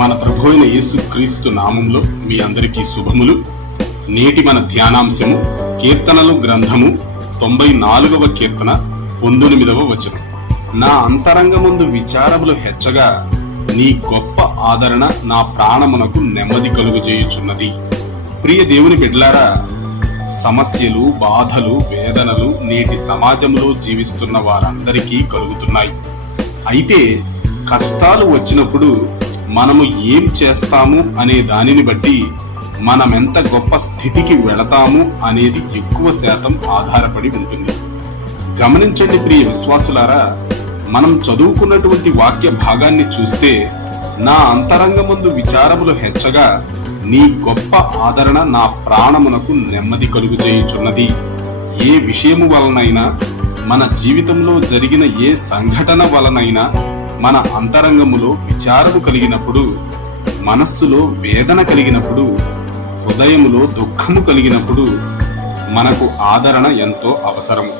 మన ప్రభు అయిన యేసుక్రీస్తు నామంలో మీ అందరికీ శుభములు. నేటి మన ధ్యానాంశము కీర్తనలు గ్రంథము 94వ కీర్తన 19వ వచనం. నా అంతరంగమందు విచారములు హెచ్చగా నీ గొప్ప ఆదరణ నా ప్రాణమునకు నెమ్మది కలుగజేయుచున్నది. ప్రియ దేవుని బిడ్డలారా, సమస్యలు, బాధలు, వేదనలు నేటి సమాజంలో జీవిస్తున్న వారందరికీ కలుగుతున్నాయి. అయితే కష్టాలు వచ్చినప్పుడు మనము ఏం చేస్తాము అనే దానిని బట్టి మనమెంత గొప్ప స్థితికి వెళతాము అనేది ఎక్కువ శాతం ఆధారపడి ఉంటుంది. గమనించండి ప్రియ విశ్వాసులారా, మనం చదువుకున్నటువంటి వాక్య భాగాన్ని చూస్తే, నా అంతరంగమందు విచారములు హెచ్చగా నీ గొప్ప ఆదరణ నా ప్రాణమునకు నెమ్మది కలుగజేయుచున్నది. ఏ విషయము వలనైనా, మన జీవితంలో జరిగిన ఏ సంఘటన వలనైనా మన అంతరంగములో విచారము కలిగినప్పుడు, మనస్సులో వేదన కలిగినప్పుడు, హృదయములో దుఃఖము కలిగినప్పుడు మనకు ఆదరణ ఎంతో అవసరము.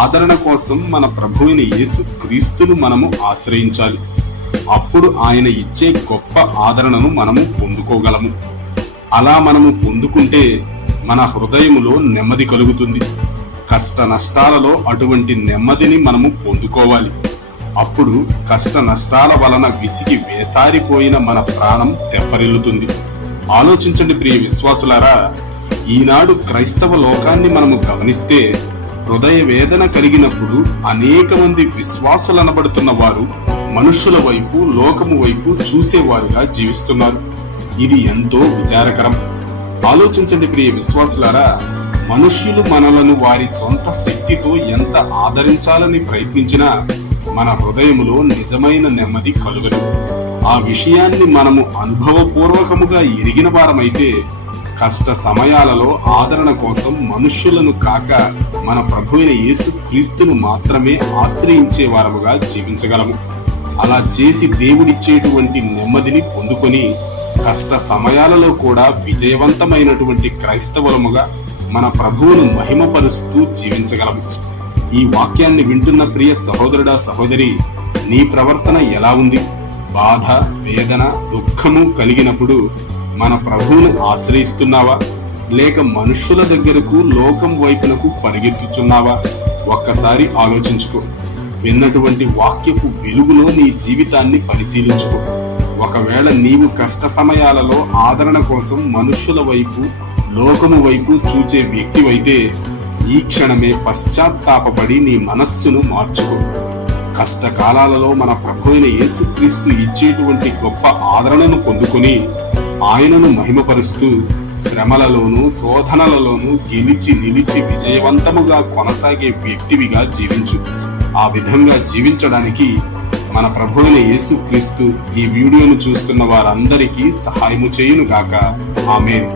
ఆదరణ కోసం మన ప్రభువైన యేసుక్రీస్తును మనము ఆశ్రయించాలి. అప్పుడు ఆయన ఇచ్చే గొప్ప ఆదరణను మనము పొందుకోగలము. అలా మనము పొందుకుంటే మన హృదయములో నెమ్మది కలుగుతుంది. కష్ట నష్టాలలో అటువంటి నెమ్మదిని మనము పొందుకోవాలి. అప్పుడు కష్ట నష్టాల వలన విసిగి వేసారిపోయిన మన ప్రాణం తెప్పరిల్లుతుంది. ఆలోచించండి ప్రియ విశ్వాసులారా, ఈనాడు క్రైస్తవ లోకాన్ని మనము గమనిస్తే, హృదయ వేదన కలిగినప్పుడు అనేక మంది విశ్వాసులనబడుతున్న వారు మనుషుల వైపు, లోకము వైపు చూసేవారుగా జీవిస్తున్నారు. ఇది ఎంతో విచారకరం. ఆలోచించండి ప్రియ విశ్వాసులారా, మనుష్యులు మనలను వారి సొంత శక్తితో ఎంత ఆదరించాలని ప్రయత్నించినా మన హృదయములో నిజమైన నెమ్మది కలుగదు. ఆ విషయాన్ని మనము అనుభవపూర్వకముగా ఎరిగిన వారమైతే కష్ట సమయాలలో ఆదరణ కోసం మనుష్యులను కాక మన ప్రభువైన యేసుక్రీస్తును మాత్రమే ఆశ్రయించే వారముగా జీవించగలము. అలా చేసి దేవుడిచ్చేటువంటి నెమ్మదిని పొందుకొని కష్ట సమయాలలో కూడా విజయవంతమైనటువంటి క్రైస్తవులముగా మన ప్రభువును మహిమపరుస్తూ జీవించగలము. ఈ వాక్యాన్ని వింటున్న ప్రియ సహోదరుడా, సహోదరి, నీ ప్రవర్తన ఎలా ఉంది? బాధ, వేదన, దుఃఖము కలిగినప్పుడు మన ప్రభువును ఆశ్రయిస్తున్నావా, లేక మనుష్యుల దగ్గరకు, లోకం వైపునకు పరిగెత్తుచున్నావా? ఒక్కసారి ఆలోచించుకో. విన్నటువంటి వాక్యపు వెలుగులో నీ జీవితాన్ని పరిశీలించుకో. ఒకవేళ నీవు కష్ట సమయాలలో ఆదరణ కోసం మనుష్యుల వైపు, లోకము వైపు చూచే వ్యక్తివైతే ఈ క్షణమే పశ్చాత్తాపపడి నీ మనస్సును మార్చుకో. కష్టకాలాలలో మన ప్రభువైన యేసుక్రీస్తు ఇచ్చేటువంటి గొప్ప ఆదరణను పొందుకొని ఆయనను మహిమపరుస్తూ శ్రమలలోనూ, శోధనలలోనూ గెలిచి నిలిచి విజయవంతముగా కొనసాగే వ్యక్తివిగా జీవించు. ఆ విధంగా జీవించడానికి మన ప్రభువైన యేసుక్రీస్తు ఈ వీడియోను చూస్తున్న వారందరికీ సహాయము చేయును గాక. ఆమేన్.